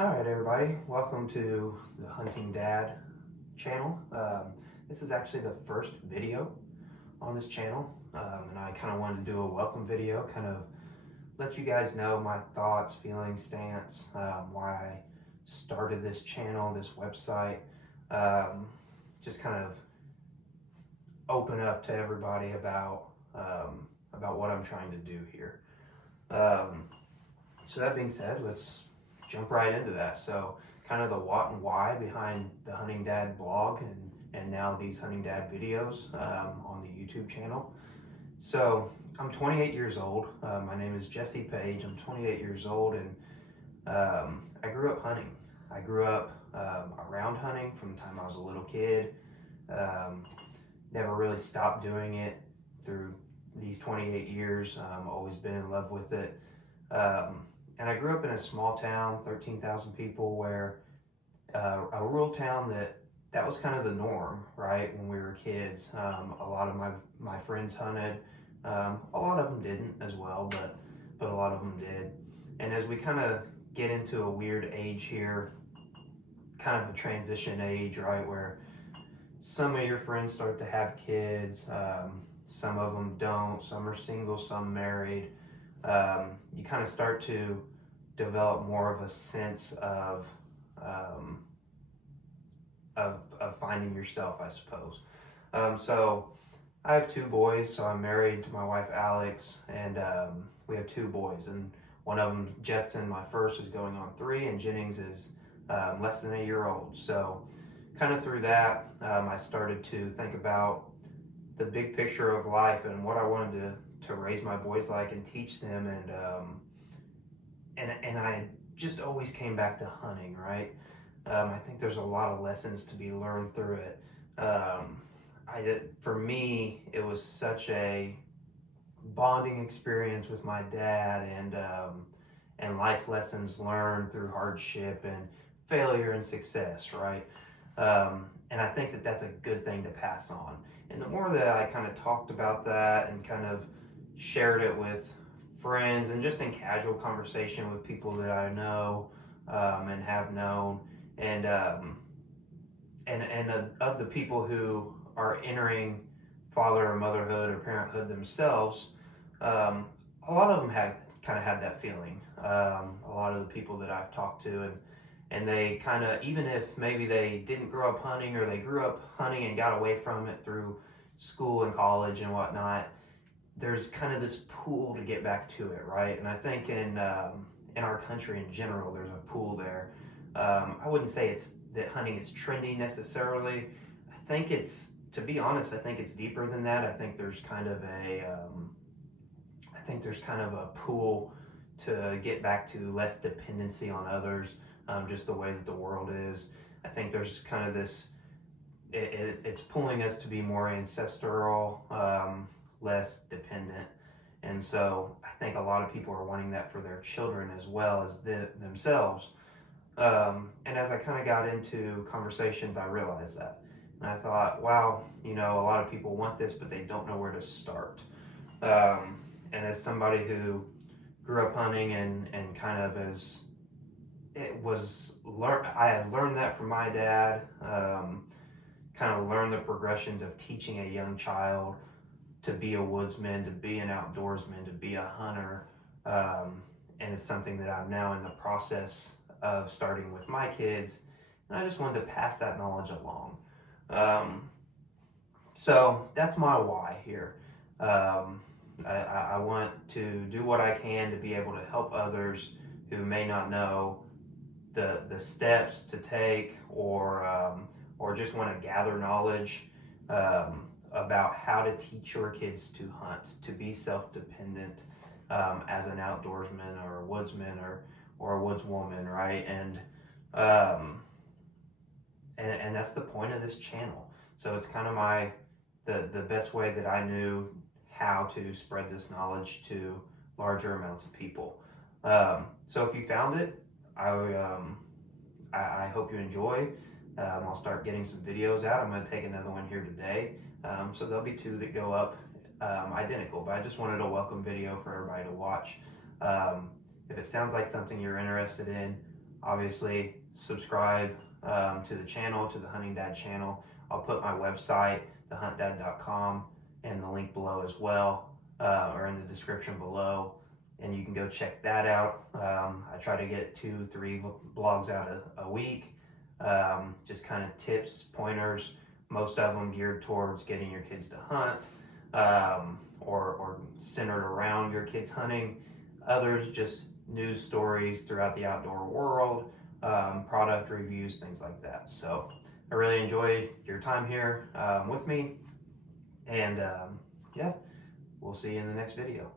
Alright everybody, welcome to the Hunting Dad channel. This is actually the first video on this channel, and I kind of wanted to do a welcome video, kind of let you guys know my thoughts, feelings, stance, why I started this channel, this website, just kind of open up to everybody about what I'm trying to do here. So that being said, let's jump right into that. So kind of the what and why behind the Hunting Dad blog and now these Hunting Dad videos on the YouTube channel. So I'm 28 years old. My name is Jesse Page. I'm 28 years old, and I grew up hunting. I grew up around hunting from the time I was a little kid. Never really stopped doing it through these 28 years. Always been in love with it. And I grew up in a small town, 13,000 people, where a rural town that was kind of the norm, right? When we were kids, a lot of my friends hunted. A lot of them didn't as well, but a lot of them did. And as we kind of get into a weird age here, kind of a transition age, right, where some of your friends start to have kids, some of them don't, some are single, some married. You kind of start to develop more of a sense of finding yourself, I suppose. So I have two boys. So I'm married to my wife Alex, and we have two boys. And one of them, Jetson, my first, is going on 3, and Jennings is less than a year old. So kind of through that, I started to think about the big picture of life and what I wanted to raise my boys like and teach them, and I just always came back to hunting, right? I think there's a lot of lessons to be learned through it. For me, it was such a bonding experience with my dad, and life lessons learned through hardship and failure and success, right? And I think that that's a good thing to pass on. And the more that I kind of talked about that and kind of shared it with friends and just in casual conversation with people that I know and have known, and of the people who are entering father or motherhood or parenthood themselves, a lot of them had that feeling. A lot of the people that I've talked to, and they kind of, even if maybe they didn't grow up hunting or they grew up hunting and got away from it through school and college and whatnot, there's kind of this pull to get back to it, right? And I think in our country in general, there's a pull there. I wouldn't say it's that hunting is trendy necessarily. I think it's, to be honest, I think it's deeper than that. I think there's kind of a pull to get back to less dependency on others, just the way that the world is. I think there's kind of this, it's pulling us to be more ancestral, less dependent. And so I think a lot of people are wanting that for their children as well as themselves. And as I kind of got into conversations, I realized that. And I thought, wow, a lot of people want this, but they don't know where to start. And as somebody who grew up hunting and kind of I had learned that from my dad, kind of learned the progressions of teaching a young child to be a woodsman, to be an outdoorsman, to be a hunter, and it's something that I'm now in the process of starting with my kids, and I just wanted to pass that knowledge along. So that's my why here. I want to do what I can to be able to help others who may not know the steps to take, or just want to gather knowledge about how to teach your kids to hunt, to be self-dependent as an outdoorsman or a woodsman or a woodswoman, right? And that's the point of this channel. So it's kind of the best way that I knew how to spread this knowledge to larger amounts of people. So if you found it, I hope you enjoy. I'll start getting some videos out. I'm going to take another one here today. So there'll be 2 that go up identical, but I just wanted a welcome video for everybody to watch. If it sounds like something you're interested in, Obviously, subscribe to the channel, to the Hunting Dad channel. I'll put my website, thehuntdad.com, and the link below as well, or in the description below, and you can go check that out. I try to get 2-3 blogs out a week, just kind of tips, pointers, most of them geared towards getting your kids to hunt, or centered around your kids hunting. Others just news stories throughout the outdoor world, product reviews, things like that. So I really enjoy your time here with me, and yeah, we'll see you in the next video.